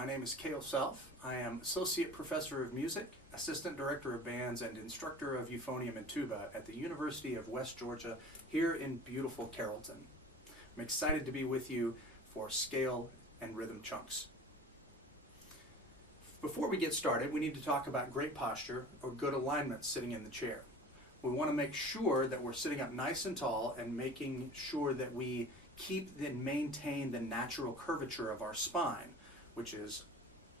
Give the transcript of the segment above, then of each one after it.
My name is Cale Self. I am Associate Professor of Music, Assistant Director of Bands, and Instructor of Euphonium and Tuba at the University of West Georgia here in beautiful Carrollton. I'm excited to be with you for scale and rhythm chunks. Before we get started, we need to talk about great posture or good alignment sitting in the chair. We want to make sure that we're sitting up nice and tall and making sure that we keep and maintain the natural curvature of our spine, which is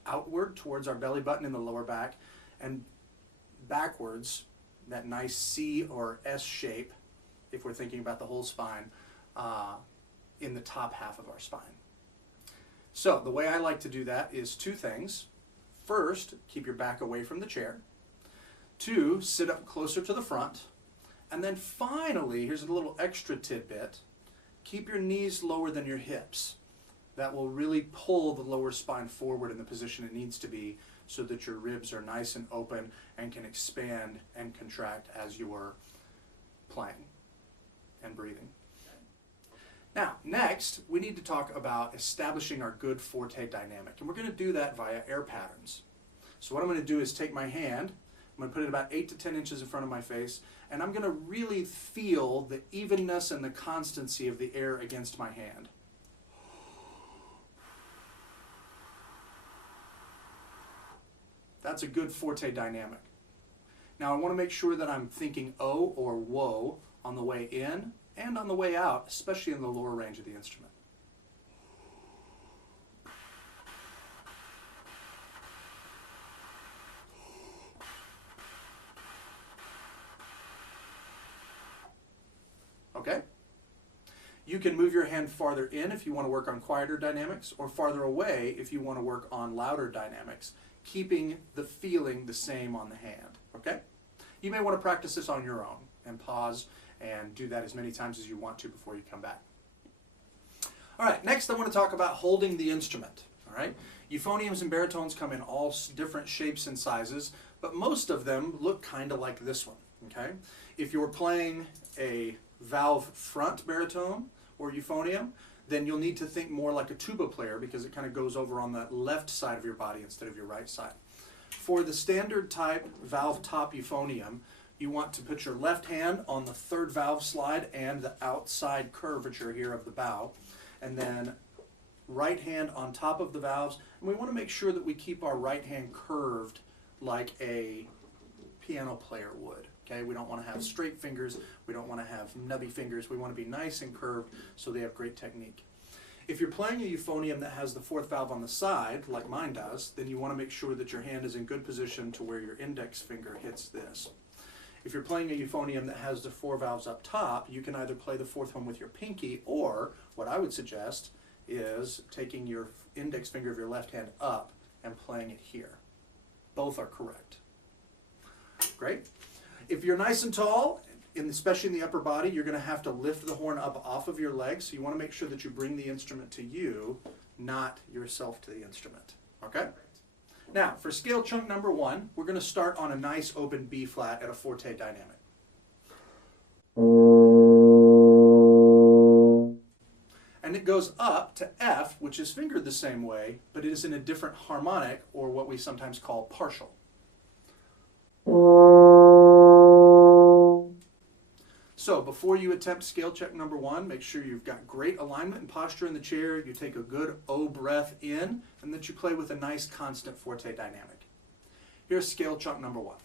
outward towards our belly button in the lower back and backwards, that nice C or S shape, if we're thinking about the whole spine, in the top half of our spine. So the way I like to do that is two things. First, keep your back away from the chair. Two, sit up closer to the front. And then finally, here's a little extra tidbit. Keep your knees lower than your hips. That will really pull the lower spine forward in the position it needs to be so that your ribs are nice and open and can expand and contract as you are playing and breathing. Now, next, we need to talk about establishing our good forte dynamic. And we're going to do that via air patterns. So what I'm going to do is take my hand, I'm going to put it about 8 to 10 inches in front of my face, and I'm going to really feel the evenness and the constancy of the air against my hand. That's a good forte dynamic. Now I want to make sure that I'm thinking O or whoa on the way in and on the way out, especially in the lower range of the instrument. Okay? You can move your hand farther in if you want to work on quieter dynamics, or farther away if you want to work on louder dynamics, keeping the feeling the same on the hand. Okay? You may want to practice this on your own and pause and do that as many times as you want to before you come back. All right, next I want to talk about holding the instrument. All right? Euphoniums and baritones come in all different shapes and sizes, but most of them look kind of like this one. Okay? If you're playing a valve front baritone or euphonium, then you'll need to think more like a tuba player because it kind of goes over on the left side of your body instead of your right side. For the standard type valve top euphonium, you want to put your left hand on the third valve slide and the outside curvature here of the bow, and then right hand on top of the valves, and we want to make sure that we keep our right hand curved like a piano player would. Okay, we don't want to have straight fingers, we don't want to have nubby fingers, we want to be nice and curved so they have great technique. If you're playing a euphonium that has the fourth valve on the side, like mine does, then you want to make sure that your hand is in good position to where your index finger hits this. If you're playing a euphonium that has the four valves up top, you can either play the fourth one with your pinky, or what I would suggest is taking your index finger of your left hand up and playing it here. Both are correct. Great. If you're nice and tall, especially in the upper body, you're going to have to lift the horn up off of your legs. So you want to make sure that you bring the instrument to you, not yourself to the instrument. Okay? Now, for scale chunk number 1, we're going to start on a nice open B flat at a forte dynamic. And it goes up to F, which is fingered the same way, but it is in a different harmonic, or what we sometimes call partial. So before you attempt scale check number 1, make sure you've got great alignment and posture in the chair, you take a good O breath in, and that you play with a nice constant forte dynamic. Here's scale chunk number 1.